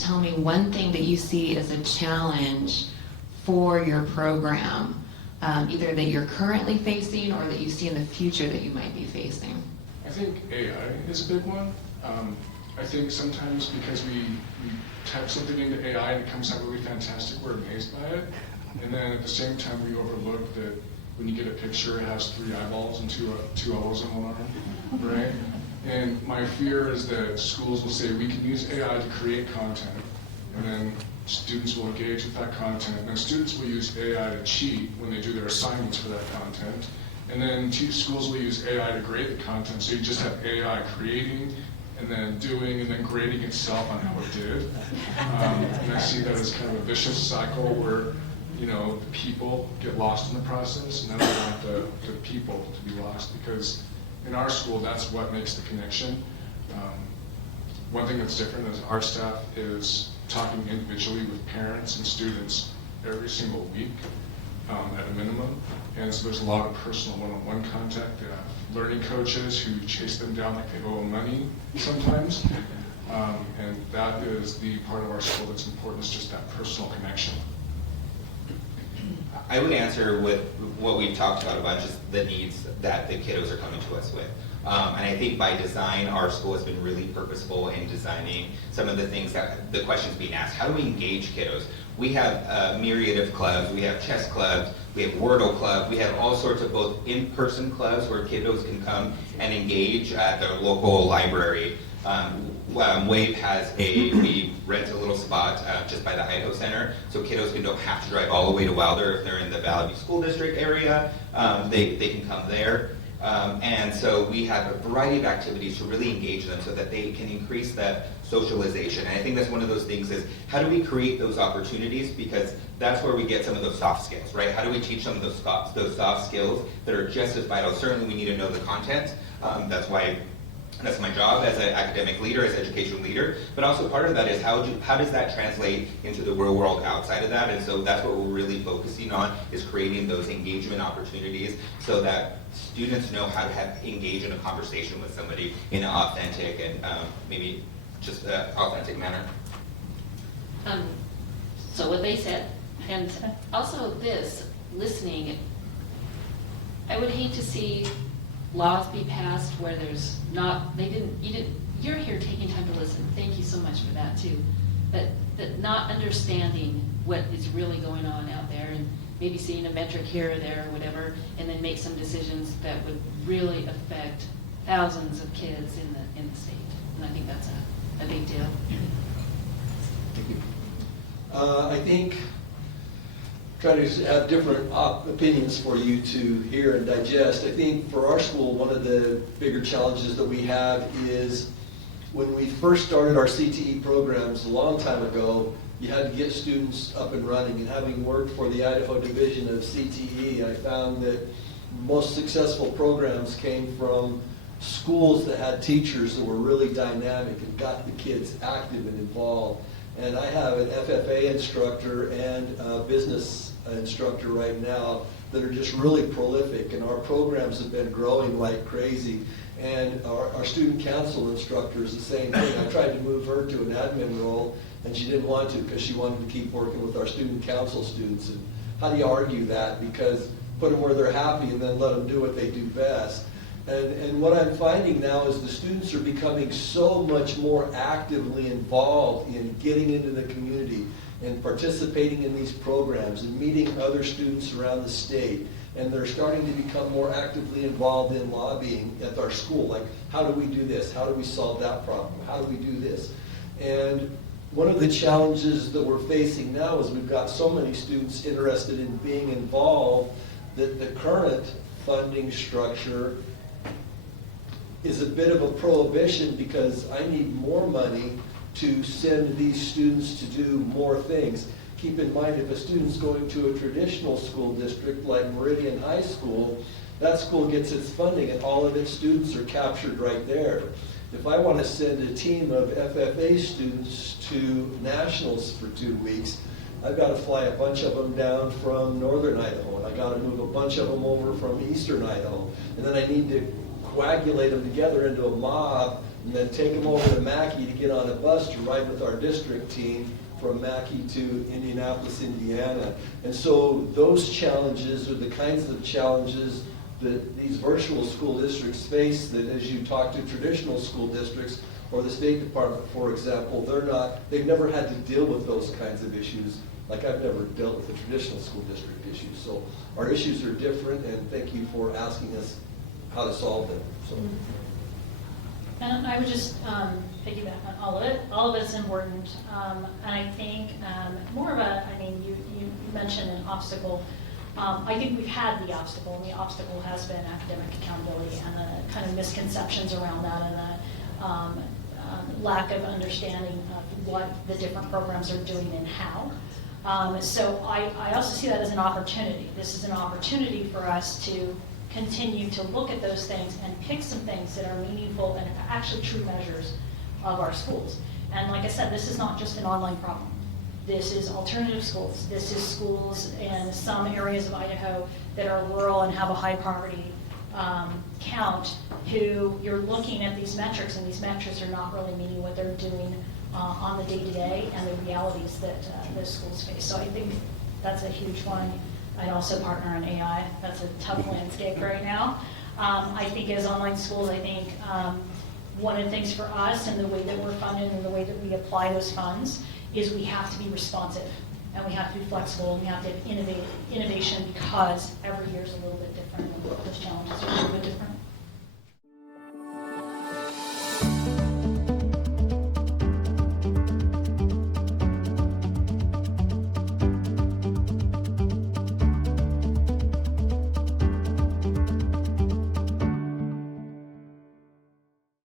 tell me one thing that you see as a challenge for your program, either that you're currently facing or that you see in the future that you might be facing. I think AI is a big one. I think sometimes because we type something into AI and it comes out really fantastic, we're amazed by it. And then at the same time, we overlook that when you get a picture, it has 3 eyeballs and two elbows in one arm, right? And my fear is that schools will say, we can use AI to create content, and then students will engage with that content, and then students will use AI to cheat when they do their assignments for that content. And then schools will use AI to grade the content, so you just have AI creating, and then doing, and then grading itself on how it did. And I see that as kind of a vicious cycle where, you know, the people get lost in the process, and then I want the people to be lost, because in our school, that's what makes the connection. One thing that's different is our staff is talking individually with parents and students every single week at a minimum. And so there's a lot of personal one-on-one contact. They have learning coaches who chase them down like they owe them money sometimes. And that is the part of our school that's important, is just that personal connection. I would answer with what we've talked about a bunch, is the needs that the kiddos are coming to us with. And I think by design, our school has been really purposeful in designing some of the things that the questions being asked. How do we engage kiddos? We have a myriad of clubs. We have chess clubs. We have Wordle club. We have all sorts of both in-person clubs where kiddos can come and engage at their local library. WAVE has we rent a little spot just by the Idaho Center, so kiddos don't have to drive all the way to Wilder if they're in the Valley View School District area. They can come there. And so we have a variety of activities to really engage them so that they can increase that socialization. And I think that's one of those things, is how do we create those opportunities, because that's where we get some of those soft skills, right? How do we teach some of those soft skills that are just as vital? Certainly we need to know the content. That's my job as an academic leader, as an education leader. But also part of that is how does that translate into the real world outside of that? And so that's what we're really focusing on, is creating those engagement opportunities so that students know how to engage in a conversation with somebody in an authentic and maybe just authentic manner. So what they said, and also this, listening, I would hate to see laws be passed where there's not, you're here taking time to listen. Thank you so much for that too. But not understanding what is really going on out there, and maybe seeing a metric here or there or whatever, and then make some decisions that would really affect thousands of kids in the state. And I think that's a big deal. Thank you. I think try to have different opinions for you to hear and digest. I think for our school, one of the bigger challenges that we have is when we first started our CTE programs a long time ago, you had to get students up and running. And having worked for the Idaho division of CTE, I found that most successful programs came from schools that had teachers that were really dynamic and got the kids active and involved. And I have an FFA instructor and a business instructor right now that are just really prolific, and our programs have been growing like crazy. And our student council instructor is the same thing. I tried to move her to an admin role, and she didn't want to because she wanted to keep working with our student council students. And how do you argue that? Because put them where they're happy and then let them do what they do best. And what I'm finding now is the students are becoming so much more actively involved in getting into the community and participating in these programs and meeting other students around the state. And they're starting to become more actively involved in lobbying at our school. Like, how do we do this? How do we solve that problem? How do we do this? And one of the challenges that we're facing now is we've got so many students interested in being involved that the current funding structure is a bit of a prohibition, because I need more money to send these students to do more things. Keep in mind, if a student's going to a traditional school district like Meridian High School, that school gets its funding and all of its students are captured right there. If I want to send a team of FFA students to nationals for 2 weeks, I've got to fly a bunch of them down from northern Idaho, and I got to move a bunch of them over from eastern Idaho, and then I need to coagulate them together into a mob and then take them over to Mackey to get on a bus to ride with our district team from Mackey to Indianapolis, Indiana. And so those challenges are the kinds of challenges that these virtual school districts face, that as you talk to traditional school districts or the State Department, for example, they've never had to deal with those kinds of issues. Like I've never dealt with the traditional school district issues. So our issues are different, and thank you for asking us how to solve them. So. And I would just piggyback on all of it. All of it's important. And I think more of a, I mean, you mentioned an obstacle. I think we've had the obstacle, and the obstacle has been academic accountability and the kind of misconceptions around that, and the lack of understanding of what the different programs are doing and how. So I also see that as an opportunity. This is an opportunity for us to continue to look at those things and pick some things that are meaningful and actually true measures of our schools. And like I said, this is not just an online problem. This is alternative schools. This is schools in some areas of Idaho that are rural and have a high poverty count, who you're looking at these metrics, and these metrics are not really meaning what they're doing on the day-to-day and the realities that those schools face. So I think that's a huge one. I'd also partner on AI. That's a tough landscape right now. I think as online schools, I think one of the things for us and the way that we're funded and the way that we apply those funds is we have to be responsive, and we have to be flexible, and we have to have innovation, because every year is a little bit different, and those challenges are a little bit different.